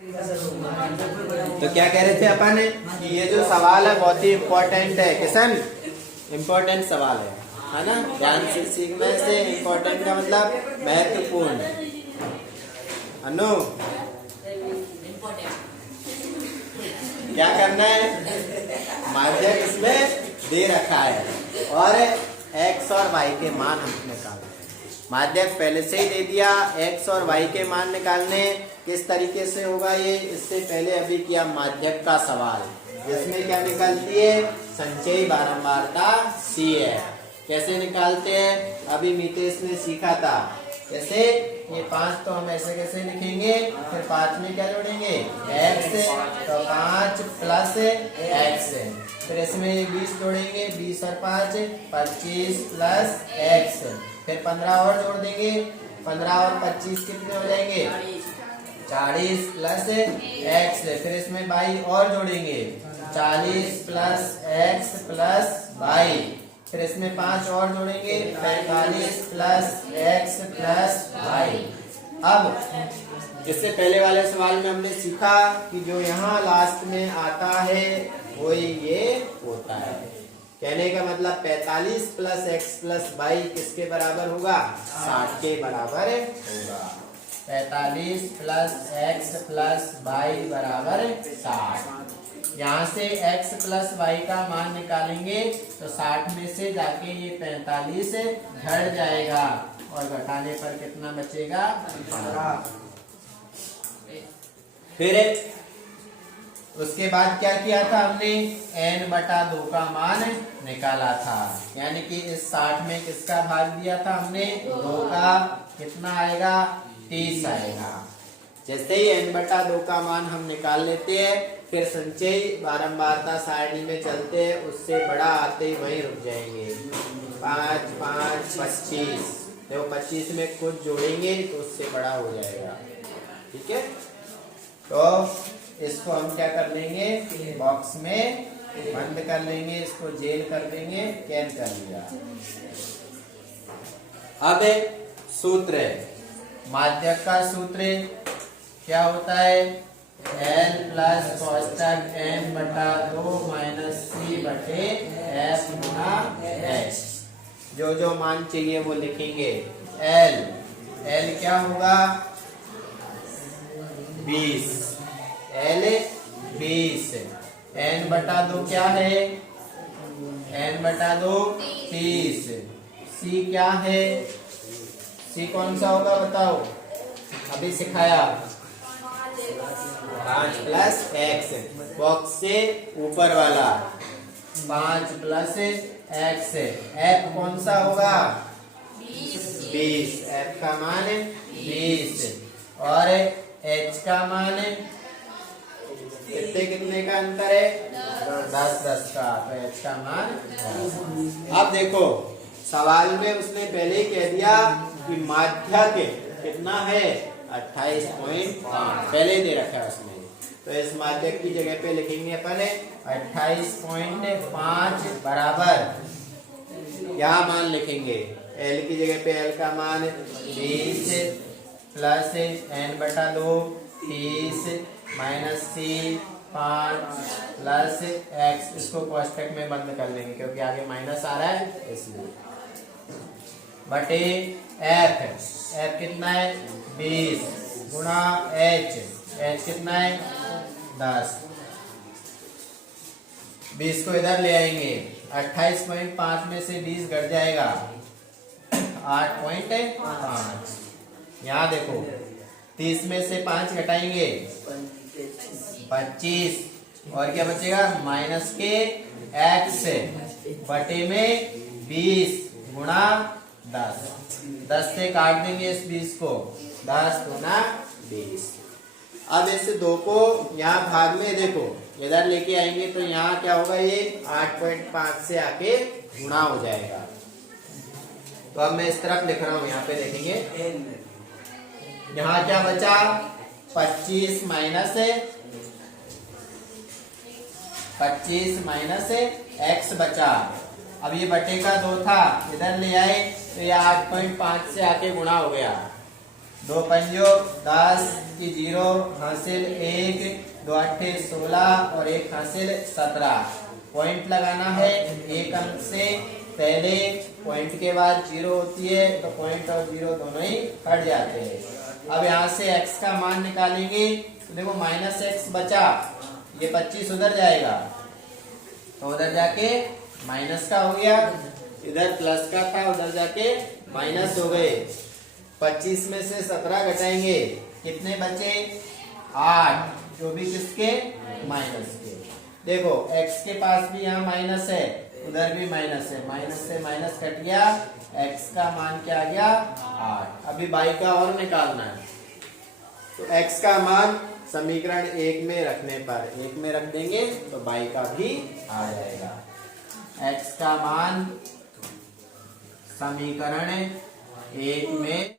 तो क्या कह रहे थे अपन कि ये जो सवाल है बहुत ही इम्पोर्टेंट है किशन, इम्पोर्टेंट सवाल है ना। ध्यान से सीखने से इम्पोर्टेंट का मतलब महत्वपूर्ण। अनु क्या करना है, माध्यक इसमें दे रखा है और x और y के मान हमने निकालने। माध्यक पहले से ही दे दिया, x और y के मान निकालने। किस तरीके से होगा ये, इससे पहले अभी किया माध्यक का सवाल जिसमें क्या निकालती है, संचयी बारंबारता c है। कैसे निकालते हैं, अभी मितेश ने सीखा था। जैसे ये 5 तो हम ऐसे कैसे लिखेंगे, फिर 5 में क्या जोड़ेंगे x, तो 5 प्लस x, फिर इसमें 20 जोड़ेंगे, 20 और 5 25 प्लस x, फिर 15 और जोड़ देंगे, 15 और 25 कितने हो जाएंगे 40 प्लस x, फिर इसमें 22 और जोड़ेंगे 40 प्लस x प्लस 22, फिर इसमें 5 और जोड़ेंगे 45 प्लस x प्लस 22। अब इससे पहले वाले सवाल में हमने सीखा कि जो यहाँ लास्ट में आता है वो ये होता है। कहने का मतलब 45 प्लस x प्लस 22 किसके बराबर होगा, 60 के बराबर होगा। 45 प्लस x प्लस 22 बराबर 60। यहाँ से x प्लस y का मान निकालेंगे तो 60 में से जाके ये 45 घट जाएगा और घटाने पर कितना बचेगा 15। फिर उसके बाद क्या किया था हमने, n/2 का मान निकाला था। यानी कि इस 60 में किसका भाग दिया था हमने, 2 का, कितना आएगा 30 आएगा। जैसे ही n/2 का मान हम निकाल लेते हैं, फिर संचयी बारंबारता सारणी में चलते हैं, उससे बड़ा आते ही वहीं रुक जाएंगे। 5 5 25, देखो 25 में कुछ जोड़ेंगे तो उससे बड़ा हो जाएगा। ठीक है, तो इसको हम क्या कर लेंगे, बॉक्स में बंद कर लेंगे, इसको जेल कर देंगे, कैन कर लिया। अब सूत्र है, माध्यक का सूत्र क्या होता है, L प्लस कोष्टक n/2 माइनस c बटे f गुना h। जो जो मान चाहिए वो लिखेंगे। L क्या होगा 20, L 20, n/2 क्या है, n/2 30, c क्या है, c कौन सा होगा बताओ, अभी सिखाया 5 प्लस x, बॉक्स से ऊपर वाला 5 प्लस x, f कौन सा होगा 20, f का मान 20 और h का मान कितने कितने का अंतर है 10 10 का, तो h का मान 10। अब देखो सवाल में उसने पहले ही कह दिया कि माध्यक कितना है 28.5, पहले दे रखा है उसमें। तो इस माध्यक की जगह पे लिखेंगे अपन 28.5 बराबर, यहाँ मान लिखेंगे L की जगह पे L का मान 20 plus n/2 30 minus c 5 plus x, इसको कोष्टक में बंद कर लेंगे क्योंकि आगे माइनस आ रहा है इसलिए, बटे f कितना है 20 गुणा h कितना है 10। 20 को इधर ले आएंगे, 28.5 में से 20 घट जाएगा 8.5। यहाँ देखो 30 में से 5 घटाएंगे 25, और क्या बचेगा माइनस के x बटे में 20 गुणा 10 से काट देंगे इस 20 को, 10 गुना 20। अब इस 2 को यहाँ भाग में देखो इधर लेके आएंगे तो यहाँ क्या होगा, ये 8.5 से आके गुणा हो जाएगा। तो अब मैं इस तरफ लिख रहा हूँ, यहाँ पे देखेंगे यहाँ क्या बचा 25 माइनस x बचा। अब ये बटे का 2 था, इधर ले आए तो ये 8.5 से आके गुणा हो गया, दो पंजो 10 की 0 हासिल 1, 2 अट्ठे 16 और 1 हासिल 17। पॉइंट लगाना है एक अंक से पहले, पॉइंट के बाद 0 होती है तो पॉइंट और 0 दोनों ही हट जाते हैं। अब यहाँ से x का मान निकालेंगे तो देखो -x बचा, ये 25 उधर जाएगा तो उधर जाके माइनस का हो गया, इधर प्लस का था उधर जाके माइनस हो गए। 25 में से 17 घटाएंगे, कितने बचे 8, जो भी किसके माइनस के। देखो x के पास भी यहाँ माइनस है, उधर भी माइनस है, माइनस से माइनस कट गया, x का मान क्या आ गया 8। अभी y का और निकालना है तो x का मान समीकरण 1 में रखने पर 1 में रख देंगे तो y का भी आ जाएगा। x का मान समीकरण 1 में